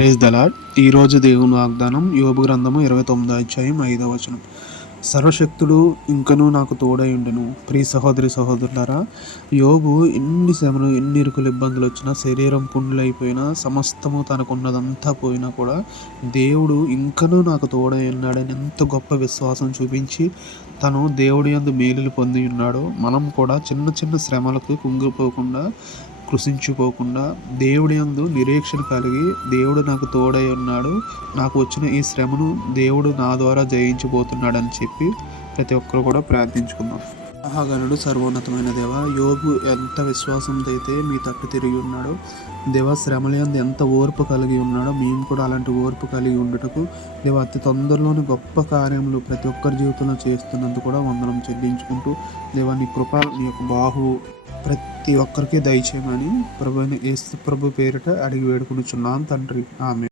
Praise the lord. ఈరోజు దేవుని వాగ్దానం యోబు గ్రంథము 29వ అధ్యాయం 5వ వచనం. సర్వశక్తుడు ఇంకనూ నాకు తోడై ఉండెను. ప్రియ సహోదరి సహోదరులారా, యోబు ఎన్ని శ్రమలు, ఎన్ని ఇరుకులు, ఇబ్బందులు వచ్చినా, శరీరం పుండ్లైపోయినా, సమస్తము తనకున్నదంతా పోయినా కూడా దేవుడు ఇంకనూ నాకు తోడై ఉన్నాడని ఎంత గొప్ప విశ్వాసం చూపించి తను దేవుడి యందు మేలులు పొంది ఉన్నాడో, మనం కూడా చిన్న చిన్న శ్రమలకు కుంగిపోకుండా, కృషించిపోకుండా దేవుడి యందు నిరీక్షణ కలిగి, దేవుడు నాకు తోడై ఉన్నాడు, నాకు వచ్చిన ఈ శ్రమను దేవుడు నా ద్వారా జయించబోతున్నాడని చెప్పి ప్రతి ఒక్కరు కూడా ప్రార్థించుకుందాం. మహాగణుడు, సర్వోన్నతమైన దేవ, యోబు ఎంత విశ్వాసంతో అయితే మీ తట్టు తిరిగి ఉన్నాడో, దేవ శ్రమలందు ఎంత ఓర్పు కలిగి ఉన్నాడో మేము కూడా అలాంటి ఓర్పు కలిగి ఉండుటకు దేవ అతి తొందరలోని గొప్ప కార్యములు ప్రతి ఒక్కరి జీవితంలో చేస్తున్నందుకు కూడా వందనం చెల్లించుకుంటూ, దేవ నీ కృప, నీ యొక్క బాహు ప్రతి ఒక్కరికి దయచేయమని యేసు ప్రభు పేరిట అడిగి వేడుకొనుచున్నాను తండ్రి. ఆమేన్.